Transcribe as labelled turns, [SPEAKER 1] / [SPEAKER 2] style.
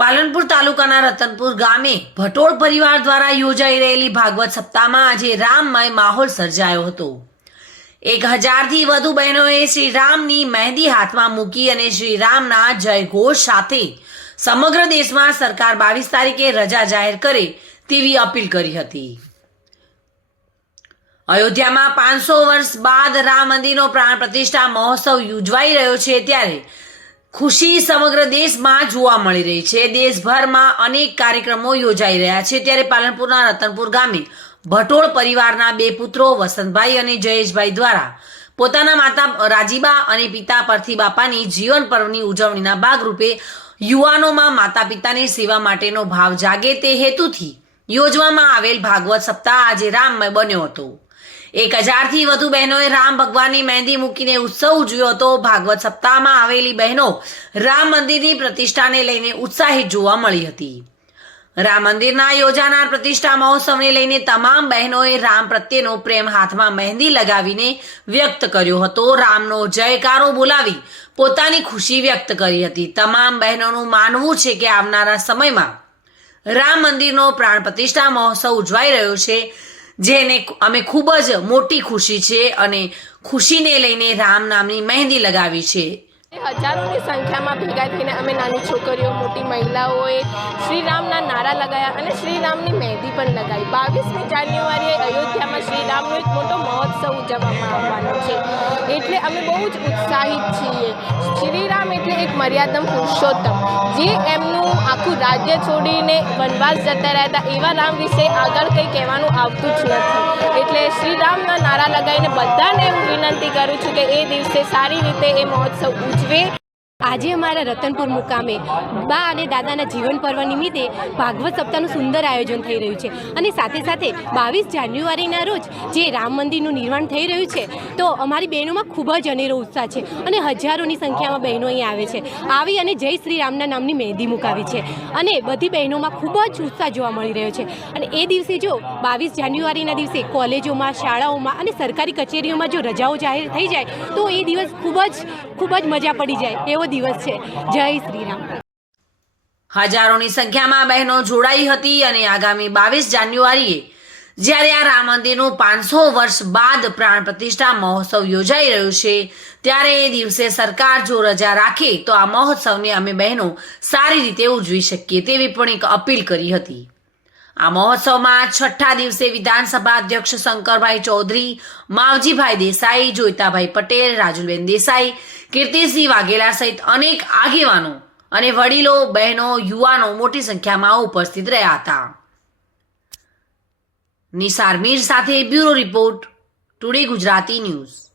[SPEAKER 1] પાલનપુર તાલુકાના રતનપુર ગામે ભટોળ પરિવાર દ્વારા યોજાઈ રહેલી ભાગવત સપ્તાહમાં આજે રામમય માહોલ સર્જાયો હતો. એક હજારથી વધુ બહેનોએ શ્રી રામની મહેંદી હાથમાં મૂકી અને શ્રી રામના જય ઘોષ સાથે સમગ્ર દેશમાં સરકાર બાવીસ તારીખે રજા જાહેર કરે તેવી અપીલ કરી હતી. અયોધ્યામાં પાંચસો વર્ષ બાદ રામ મંદિરનો પ્રાણ પ્રતિષ્ઠા મહોત્સવ યોજવાઈ રહ્યો છે ત્યારે ખુશી સમગ્ર દેશમાં જોવા મળી રહી છે. દેશભરમાં અનેક કાર્યક્રમો યોજાઈ રહ્યા છે. ત્યારે પાલનપુરના રતનપુર ગામે ભટોળ પરિવારના બે પુત્રો વસંતભાઈ અને જયેશભાઈ દ્વારા પોતાના માતા રાજીબા અને પિતા પરથી બાપાની જીવન પર્વની ઉજવણીના ભાગરૂપે યુવાનોમાં માતા પિતાની સેવા માટેનો ભાવ જાગે તે હેતુથી યોજવામાં આવેલ ભાગવત સપ્તાહ આજે રામમય બન્યો હતો. એક હજારથી વધુ બહેનોએ રામ ભગવાનની મહેંદી મૂકીને ઉત્સવ ઉજવ્યો હતો. ભાગવત સપ્તાહમાં આવેલી બહેનો રામ મંદિરની પ્રતિષ્ઠાને લઈને ઉત્સાહિત જોવા મળી હતી. રામ મંદિરના યોજાનાર પ્રતિષ્ઠા મહોત્સવને લઈને તમામ બહેનોએ રામ પ્રત્યેનો પ્રેમ હાથમાં મહેંદી લગાવીને વ્યક્ત કર્યો હતો. રામનો જયકારો બોલાવી પોતાની ખુશી વ્યક્ત કરી હતી. તમામ બહેનોનું માનવું છે કે આવનારા સમયમાં રામ મંદિરનો પ્રાણ પ્રતિષ્ઠા મહોત્સવ ઉજવાઈ રહ્યો છે. જેને અમે ખૂબ જ મોટી ખુશી છે અને ખુશીને લઈને રામ નામની મહેંદી લગાવી છે.
[SPEAKER 2] હજારોની સંખ્યામાં ભેગા થઈને અમે નાની છોકરીઓ, મોટી મહિલાઓએ શ્રીરામના નારા લગાયા અને શ્રીરામની મહેંદી પણ લગાવી. બાવીસમી જાન્યુઆરીએ અયોધ્યામાં શ્રીરામનો એક મોટો મહોત્સવ ઉજવવામાં આવવાનો છે. એટલે અમે બહુ જ ઉત્સાહિત છીએ. શ્રીરામ એટલે એક મર્યાદમ પુરુષોત્તમ. જે એમનું આખું રાજ્ય છોડીને વનવાસ જતા રહ્યા હતા એવા રામ વિશે આગળ કંઈ કહેવાનું આવતું જ નથી. એટલે શ્રીરામના નારા લગાવીને બધાને હું વિનંતી કરું છું કે એ દિવસે સારી રીતે એ મહોત્સવ ઉજવે.
[SPEAKER 3] આજે અમારા રતનપુર મુકામે બા અને દાદાના જીવન પર્વ નિમિત્તે ભાગવત સપ્તાહનું સુંદર આયોજન થઈ રહ્યું છે. અને સાથે સાથે બાવીસ જાન્યુઆરીના રોજ જે રામ મંદિરનું નિર્માણ થઈ રહ્યું છે, તો અમારી બહેનોમાં ખૂબ જ અનેરો ઉત્સાહ છે અને હજારોની સંખ્યામાં બહેનો અહીં આવે છે. આવી અને જય શ્રી રામના નામની મહેંદી મુકાવી છે અને બધી બહેનોમાં ખૂબ જ ઉત્સાહ જોવા મળી રહ્યો છે. અને એ દિવસે જો બાવીસ જાન્યુઆરીના દિવસે કોલેજોમાં, શાળાઓમાં અને સરકારી કચેરીઓમાં જો રજાઓ જાહેર થઈ જાય, તો એ દિવસ ખૂબ જ ખૂબ જ મજા પડી જાય એવો દિવસ છે. જય શ્રીરામ.
[SPEAKER 1] હજારોની સંખ્યામાં બહેનો જોડાઈ હતી અને આગામી બાવીસ જાન્યુઆરીએ જ્યારે આ રામ મંદિરનું પાંચસો વર્ષ બાદ પ્રાણ પ્રતિષ્ઠા મહોત્સવ યોજાઈ રહ્યો છે, ત્યારે એ દિવસે સરકાર જો રજા રાખે તો આ મહોત્સવને અમે બહેનો સારી રીતે ઉજવી શકીએ તેવી પણ એક અપીલ કરી હતી. આ મહોત્સવમાં છઠ્ઠા દિવસે વિધાનસભા અધ્યક્ષ શંકરભાઈ ચૌધરી, માવજીભાઈ દેસાઈ, જોઈતાભાઈ પટેલ, રાજુલબેન દેસાઈ, કીર્તિસિંહ વાઘેલા સહિત અનેક આગેવાનો અને વડીલો, બહેનો, યુવાનો મોટી સંખ્યામાં ઉપસ્થિત રહ્યા હતા. નિસાર મીર સાથે bureau report, today Gujarati news.